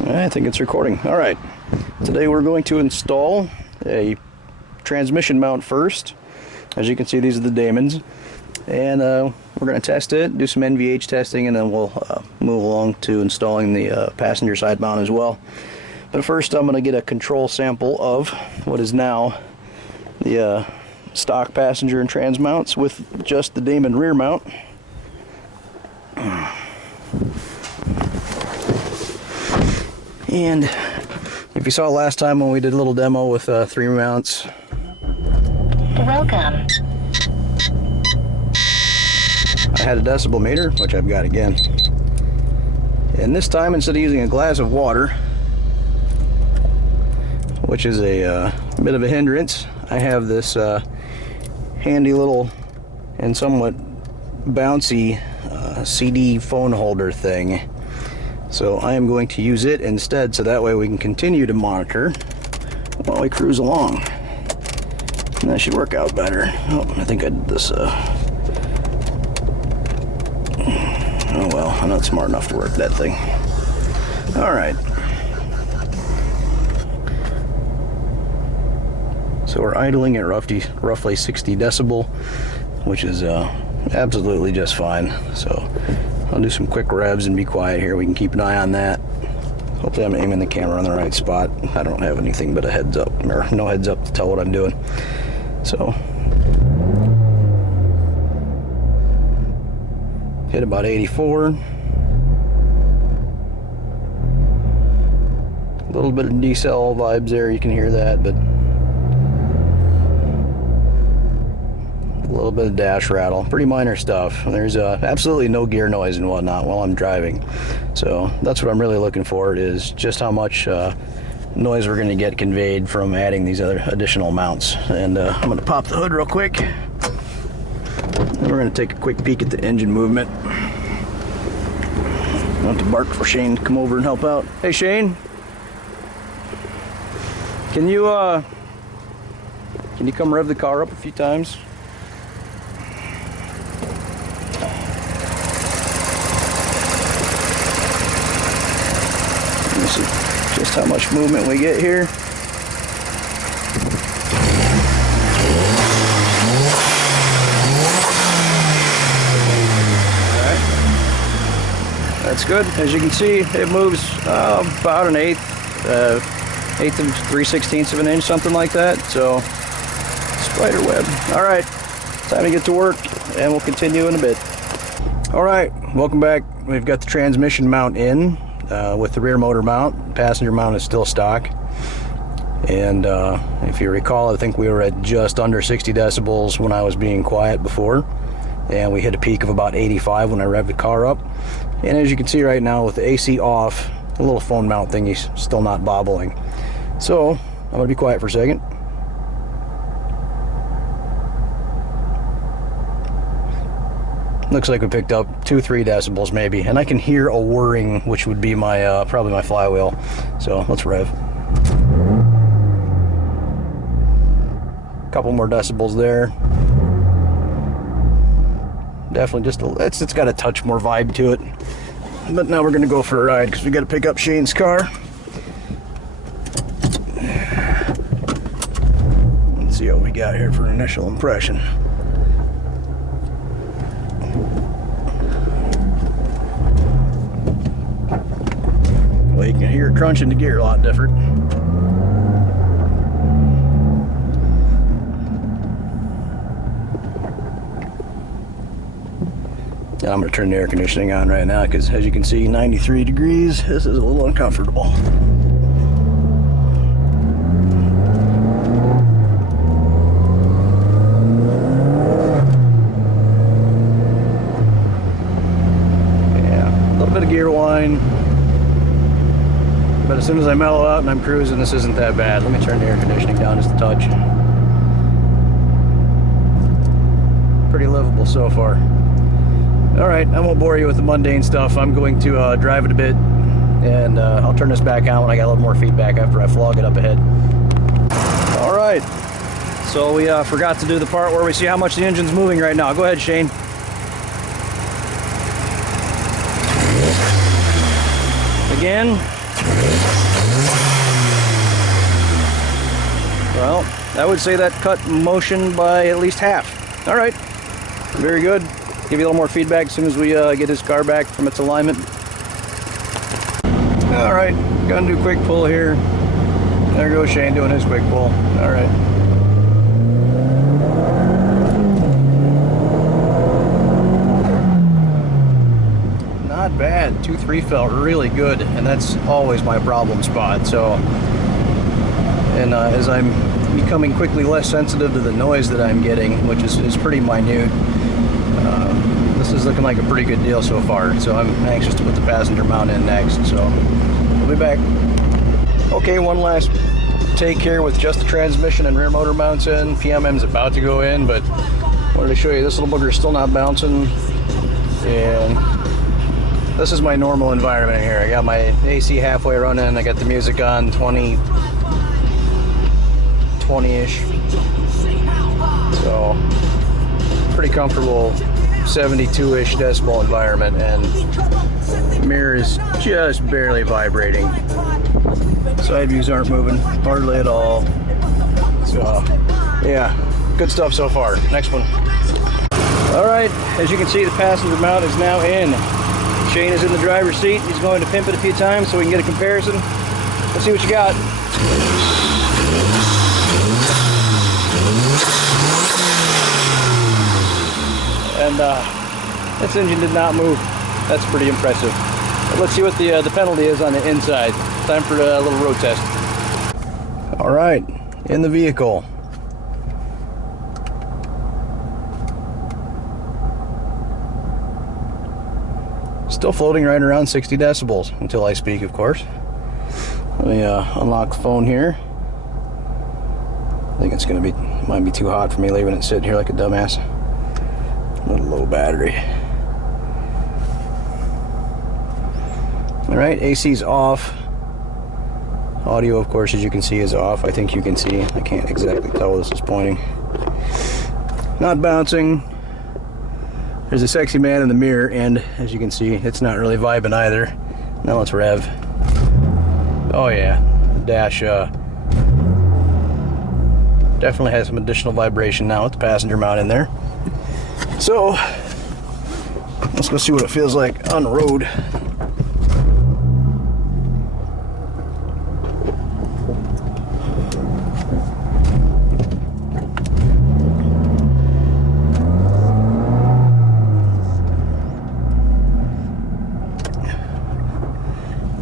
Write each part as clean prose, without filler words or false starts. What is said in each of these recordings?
I think it's recording. All right. Today we're going to install a transmission mount first. As you can see, these are the Damonds. And we're going to test it, do some NVH testing, and then we'll move along to installing the passenger side mount as well. But first I'm going to get a control sample of what is now the stock passenger and trans mounts with just the Damond rear mount. And if you saw last time when we did a little demo with 3 mounts. Welcome. I had a decibel meter, which I've got again. And this time, instead of using a glass of water, which is a bit of a hindrance, I have this handy little and somewhat bouncy CD phone holder thing. So I am going to use it instead, so that way we can continue to monitor while we cruise along. And that should work out better. Oh, I think I did this. Oh well, I'm not smart enough to work that thing. All right. So we're idling at roughly 60 decibel, which is absolutely just fine. So I'll do some quick revs and be quiet here. We can keep an eye on that. Hopefully I'm aiming the camera on the right spot. I don't have anything but a heads up, or no heads up to tell what I'm doing. So hit about 84. A little bit of decel vibes there, you can hear that, but a little bit of dash rattle, pretty minor stuff. There's absolutely no gear noise and whatnot while I'm driving, so that's what I'm really looking for, is just how much noise we're going to get conveyed from adding these other additional mounts. And I'm going to pop the hood real quick, and we're going to take a quick peek at the engine movement. I want to bark for Shane to come over and help out. Hey Shane, can you come rev the car up a few times? Just how much movement we get here. Alright. That's good. As you can see, it moves about an eighth of 3/16 of an inch, something like that. So, spider web. Alright, time to get to work, and we'll continue in a bit. Alright, welcome back. We've got the transmission mount in. With the rear motor mount. Passenger mount is still stock, and if you recall, I think we were at just under 60 decibels when I was being quiet before, and we hit a peak of about 85 when I revved the car up. And as you can see right now, with the AC off, the little phone mount thingy's still not bobbling. So I'm gonna be quiet for a second. Looks like we picked up 2-3 decibels maybe, and I can hear a whirring, which would be my probably my flywheel. So let's rev. Couple more decibels there. Definitely just it's got a touch more vibe to it. But now we're gonna go for a ride because we got to pick up Shane's car. Let's see what we got here for an initial impression. Well, you can hear it crunching the gear a lot different. And I'm going to turn the air conditioning on right now because, as you can see, 93 degrees. This is a little uncomfortable. Yeah, a little bit of gear whine. But as soon as I mellow out and I'm cruising, this isn't that bad. Let me turn the air conditioning down just a touch. Pretty livable so far. Alright, I won't bore you with the mundane stuff. I'm going to drive it a bit, and I'll turn this back on when I got a little more feedback after I flog it up ahead. Alright, so we forgot to do the part where we see how much the engine's moving right now. Go ahead, Shane. Again. Well, I would say that cut motion by at least half. All right, very good. Give you a little more feedback as soon as we get this car back from its alignment. All right, gonna do a quick pull here. There goes Shane doing his quick pull. All right. Not bad. 2.3 felt really good, and that's always my problem spot. So, and as I'm becoming quickly less sensitive to the noise that I'm getting, which is pretty minute, this is looking like a pretty good deal so far. So I'm anxious to put the passenger mount in next. So we'll be back. Okay, one last take here with just the transmission and rear motor mounts in. PMM's about to go in, but I wanted to show you this little booger is still not bouncing. And this is my normal environment here. I got my AC halfway running. I got the music on 20-ish. So pretty comfortable 72-ish decibel environment, and the mirror is just barely vibrating. Side views aren't moving hardly at all. So yeah, good stuff so far. Next one. All right, as you can see, the passenger mount is now in. Shane is in the driver's seat. He's going to pimp it a few times so we can get a comparison. Let's see what you got. And this engine did not move. That's pretty impressive. But let's see what the penalty is on the inside. Time for a little road test. All right, in the vehicle. Still floating right around 60 decibels until I speak, of course. Let me unlock the phone here. I think it's gonna be, might be too hot for me leaving it sitting here like a dumbass. A little low battery. All right, AC's off. Audio, of course, as you can see, is off. I think you can see. I can't exactly tell where this is pointing. Not bouncing. There's a sexy man in the mirror, and as you can see, it's not really vibing either. Now let's rev. Oh yeah, the dash definitely has some additional vibration now with the passenger mount in there. So let's go see what it feels like on the road.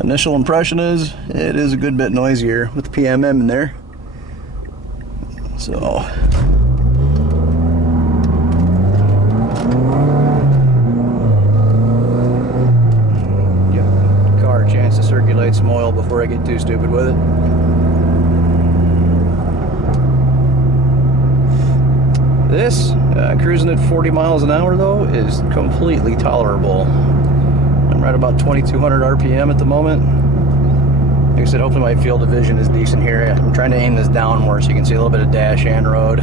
Initial impression is it is a good bit noisier with the PMM in there. So give the car a chance to circulate some oil before I get too stupid with it. This cruising at 40 miles an hour though is completely tolerable. I'm right about 2200 RPM at the moment. Like I said, hopefully my field of vision is decent here. I'm trying to aim this downward so you can see a little bit of dash and road.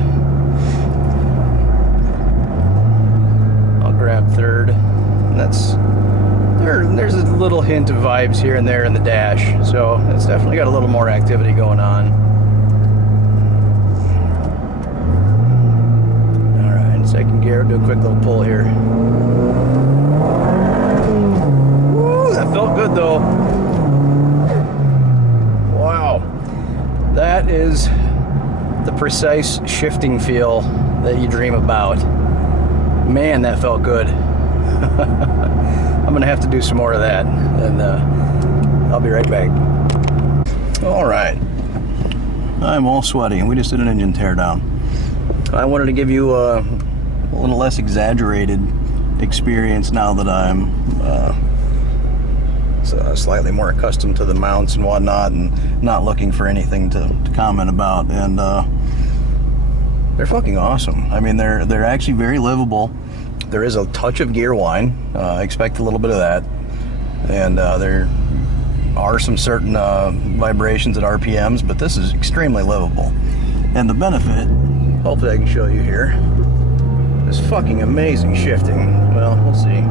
I'll grab third. And that's there's a little hint of vibes here and there in the dash, so it's definitely got a little more activity going on. All right, second gear. Do a quick little pull here. That felt good though. Wow. That is the precise shifting feel that you dream about. Man, that felt good. I'm gonna have to do some more of that, and I'll be right back. All right. I'm all sweaty, and we just did an engine teardown. I wanted to give you a little less exaggerated experience now that I'm slightly more accustomed to the mounts and whatnot, and not looking for anything to comment about. And they're fucking awesome. I mean, they're actually very livable. There is a touch of gear whine. Expect a little bit of that, and there are some certain vibrations at RPMs, but this is extremely livable. And the benefit, hopefully I can show you here, is fucking amazing shifting. Well, we'll see.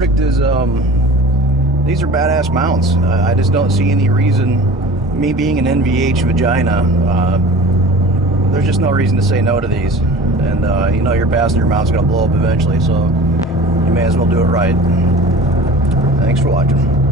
Verdict is, these are badass mounts. I just don't see any reason, me being an NVH vagina, there's just no reason to say no to these. And you know your passenger mount's gonna blow up eventually, so you may as well do it right. Thanks for watching.